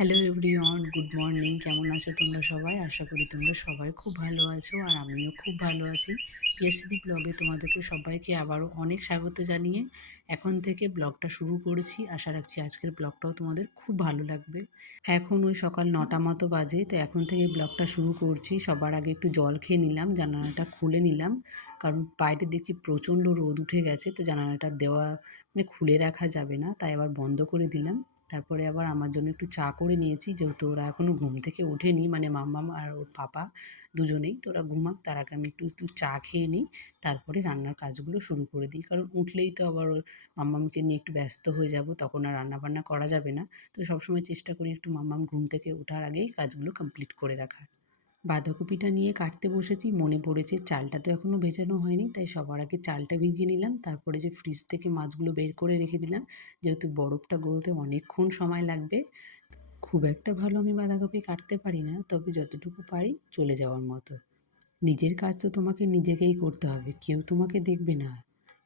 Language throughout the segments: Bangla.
Hello everyone, good morning. কেমন আছো তোমরা সবাই? আশা করি তোমরা সবাই খুব ভালো আছো, আর আমিও খুব ভালো আছি। পিএসসিডি ব্লগে তোমাদেরকে সবাইকে আবারও অনেক স্বাগত জানিয়ে এখন থেকে ব্লগটা শুরু করেছি। আশা রাখছি আজকের ব্লগটাও তোমাদের খুব ভালো লাগবে। এখন ওই সকাল 9টা মতো বাজে, তো এখন থেকে ব্লগটা শুরু করছি। সবার আগে একটু জল খেয়ে নিলাম, জানালাটা খুলে নিলাম, কারণ বাইরে দেখছি প্রচণ্ড রোদ উঠে গেছে, তো জানালাটা দেওয়া খুলে রাখা যাবে না, তাই আবার বন্ধ করে দিলাম। তারপরে আবার আমার জন্য একটু চা করে নিয়েছি, যেহেতু ওরা এখনও ঘুম থেকে ওঠেনি, মানে মাম্মাম আর ওর পাপা দুজনেই। তো ওরা ঘুমাক, তার আগে আমি একটু একটু চা খেয়ে নিই, তারপরে রান্নার কাজগুলো শুরু করে দিই। কারণ উঠলেই তো আবার ওর মাম্মামকে নিয়ে একটু ব্যস্ত হয়ে যাব, তখন আর রান্নাবান্না করা যাবে না। তো সবসময় চেষ্টা করি একটু মাম্মাম ঘুম থেকে ওঠার আগেই কাজগুলো কমপ্লিট করে রাখার। বাঁধাকপিটা নিয়ে কাটতে বসেছি, মনে পড়েছে চালটা তো এখনও ভেজানো হয়নি, তাই সবার আগে চালটা ভিজিয়ে নিলাম। তারপরে যে ফ্রিজ থেকে মাছগুলো বের করে রেখে দিলাম, যেহেতু বরফটা গলতে অনেকক্ষণ সময় লাগবে। খুব একটা ভালো আমি বাঁধাকপি কাটতে পারি না, তবে যতটুকু পারি চলে যাওয়ার মতো। নিজের কাজ তো তোমাকে নিজেকেই করতে হবে, কেউ তোমাকে দেখবে না।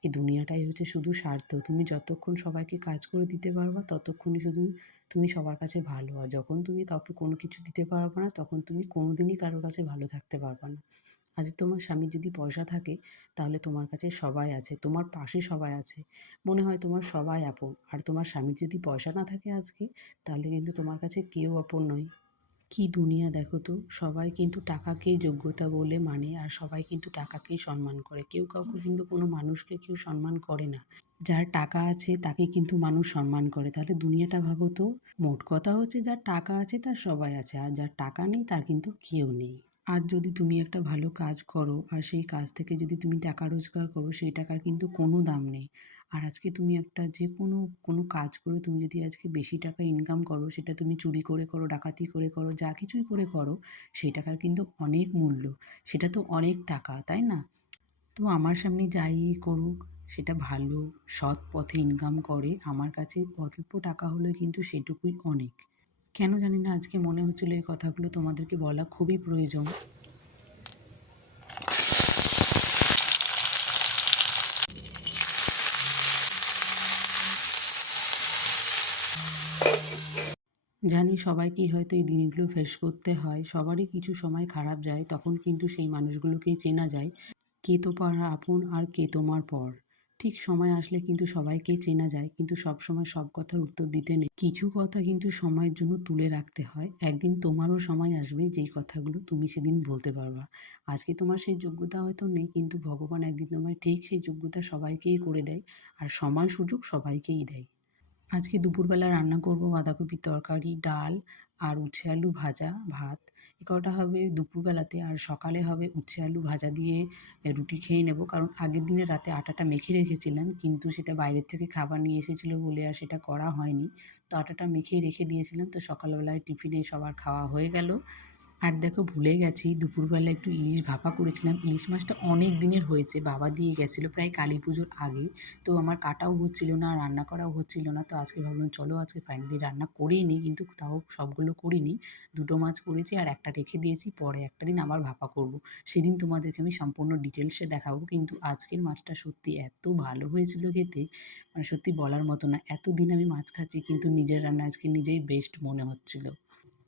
এই দুনিয়াটাই হচ্ছে শুধু স্বার্থ। তুমি যতক্ষণ সবাইকে কাজ করে দিতে পারবা, ততক্ষণই শুধু তুমি সবার কাছে ভালো। আর যখন তুমি কাউকে কোনো কিছু দিতে পারবে না, তখন তুমি কোনোদিনই কারোর কাছে ভালো থাকতে পারবে না। আজ তোমার স্বামীর যদি পয়সা থাকে, তাহলে তোমার কাছে সবাই আছে, তোমার পাশে সবাই আছে, মনে হয় তোমার সবাই আপন। আর তোমার স্বামীর যদি পয়সা না থাকে আজকে, তাহলে কিন্তু তোমার কাছে কেউ আপন নয়। কি দুনিয়া দেখো তো, সবাই কিন্তু টাকাকেই যোগ্যতা বলে মানে, আর সবাই কিন্তু টাকাকেই সম্মান করে। কেউ কাউকে কিন্তু কোনো মানুষকে কেউ সম্মান করে না। যার টাকা আছে তাকে কিন্তু মানুষ সম্মান করে। তাহলে দুনিয়াটা ভাবো তো। মোট কথা হচ্ছে, যার টাকা আছে তার সবাই আছে, আর যার টাকা নেই তার কিন্তু কেউ নেই। আর যদি তুমি একটা ভালো কাজ করো, আর সেই কাজ থেকে যদি তুমি টাকা রোজগার করো, সেই টাকার কিন্তু কোনো দাম নেই। আর আজকে তুমি একটা যে কোনো কাজ করে তুমি যদি আজকে বেশি টাকা ইনকাম করো, সেটা তুমি চুরি করে করো, ডাকাতি করে করো, যা কিছুই করে করো, সেই টাকার কিন্তু অনেক মূল্য। সেটা তো অনেক টাকা, তাই না? তো আমার সামনে যাই করুক, সেটা ভালো সৎ পথে ইনকাম করে, আমার কাছে অল্প টাকা হলেও কিন্তু সেটুকুই অনেক। কেন জানি না আজকে মনে হচ্ছিল এই কথাগুলো তোমাদেরকে বলা খুবই প্রয়োজন। জানি সবাইকেই হয়তো এই দিনগুলো ফেস করতে হয়, সবারই কিছু সময় খারাপ যায়, তখন কিন্তু সেই মানুষগুলোকেই চেনা যায় কে তোমার আপন আর কে তোমার পর। ঠিক সময় আসলে কিন্তু সবাইকেই চেনা যায়, কিন্তু সব সময় সব কথার উত্তর দিতে নেই। কিছু কথা কিন্তু সময়ের জন্য তুলে রাখতে হয়। একদিন তোমারও সময় আসবে যেই কথাগুলো তুমি সেদিন বলতে পারবা। আজকে তোমার সেই যোগ্যতা হয়তো নেই, কিন্তু ভগবান একদিন তোমায় ঠিক সেই যোগ্যতা সবাইকেই করে দেয়, আর সময় সুযোগ সবাইকেই দেয়। আজকে দুপুরবেলা রান্না করব বাঁধাকপির তরকারি, ডাল আর উচ্ছে আলু ভাজা, ভাত। এ কটা হবে দুপুরবেলাতে, আর সকালে হবে উচ্ছে আলু ভাজা দিয়ে রুটি খেয়ে নেব। কারণ আগের দিনের রাতে আটাটা মেখে রেখেছিলাম, কিন্তু সেটা বাইরের থেকে খাবার নিয়ে এসেছিলো বলে আর সেটা করা হয়নি। তো আটাটা মেখেই রেখে দিয়েছিলাম, তো সকালবেলায় টিফিনে সবার খাওয়া হয়ে গেল। আর দেখো, ভুলে গেছি, দুপুরবেলা একটু ইলিশ ভাপা করেছিলাম। ইলিশ মাছটা অনেক দিনের হয়েছে, বাবা দিয়ে গেছিলো প্রায় কালী পুজোর আগে। তো আমার কাটাও হচ্ছিল না, রান্না করাও হচ্ছিল না। তো আজকে ভাবলাম চলো আজকে ফাইনালি রান্না করেই নিই, কিন্তু তাও সবগুলো করিনি। দুটো মাছ করেছি আর একটা রেখে দিয়েছি, পরে একটা দিন আবার ভাপা করব। সেদিন তোমাদেরকে আমি সম্পূর্ণ ডিটেলসে দেখাবো। কিন্তু আজকের মাছটা সত্যি এত ভালো হয়েছিল খেতে, মানে সত্যি বলার মতো না। এতদিন আমি মাছ খাচ্ছি, কিন্তু নিজের রান্না আজকে নিজেই বেস্ট মনে হচ্ছিল।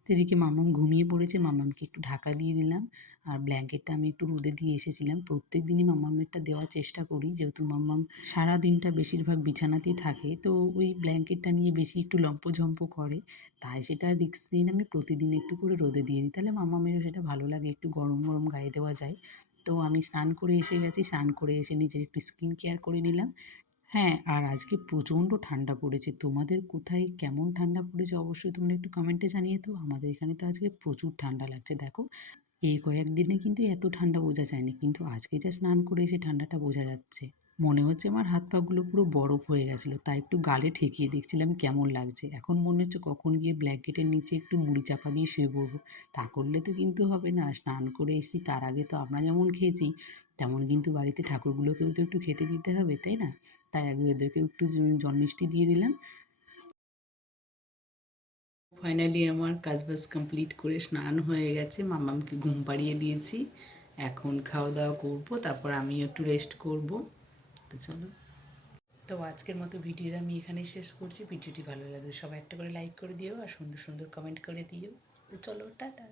তো এদিকে মাম্মাম ঘুমিয়ে পড়েছে, মাম্মামকে একটু ঢাকা দিয়ে দিলাম। আর ব্ল্যাঙ্কেটটা আমি একটু রোদে দিয়ে এসেছিলাম। প্রত্যেক দিনই মাম্মামেরটা দেওয়ার চেষ্টা করি, যেহেতু মাম্মাম সারা দিনটা বেশিরভাগ বিছানাতেই থাকে, তো ওই ব্ল্যাঙ্কেটটা নিয়ে বেশি একটু লম্পঝম্প করে। তাই সেটা রিস্ক নিয়ে আমি প্রতিদিন একটু করে রোদে দিয়ে দিই, তাহলে মাম্মামেরও সেটা ভালো লাগে, একটু গরম গরম গায়ে দেওয়া যায়। তো আমি স্নান করে এসে গেছি, স্নান করে এসে নিজের একটু স্কিন কেয়ার করে নিলাম। হ্যাঁ, আর আজকে প্রচণ্ড ঠান্ডা পড়েছে। তোমাদের কোথায় কেমন ঠান্ডা পড়েছে অবশ্যই তোমরা একটু কমেন্টে জানিয়ে তো। আমাদের এখানে তো আজকে প্রচুর ঠান্ডা লাগছে। দেখো, এই কয়েকদিনে কিন্তু এত ঠান্ডা বোঝা যায়নি, কিন্তু আজকে যা স্নান করে এসে ঠান্ডাটা বোঝা যাচ্ছে। মনে হচ্ছে আমার হাত পাগুলো পুরো বরফ হয়ে গেছিলো, তাই একটু গালে ঠেকিয়ে দেখছিলাম কেমন লাগছে। এখন মনে হচ্ছে কখন গিয়ে ব্ল্যাঙ্কেটের নিচে একটু মুড়ি চাপা দিয়ে শুয়ে পড়বো। তা করলে তো কিন্তু হবে না, স্নান করে এসেছি, তার আগে তো আমরা যেমন খেয়েছি তেমন কিন্তু বাড়িতে ঠাকুরগুলোকেও তো একটু খেতে দিতে হবে, তাই না? তাই আগে ওদেরকে একটু জল মিষ্টি দিয়ে দিলাম। ফাইনালি আমার কাজবাজ কমপ্লিট করে স্নান হয়ে গেছে, মাম্মামকে ঘুম পাড়িয়ে দিয়েছি। এখন খাওয়া দাওয়া করবো, তারপর আমিও একটু রেস্ট করব। তো চলো। তো আজকের মতো ভিডিওটা আমি এখানেই শেষ করছি। ভিডিওটি ভালো লাগলে সবাই একটা করে লাইক করে দিও আর সুন্দর সুন্দর কমেন্ট করে দিও। তো চলো টাটা।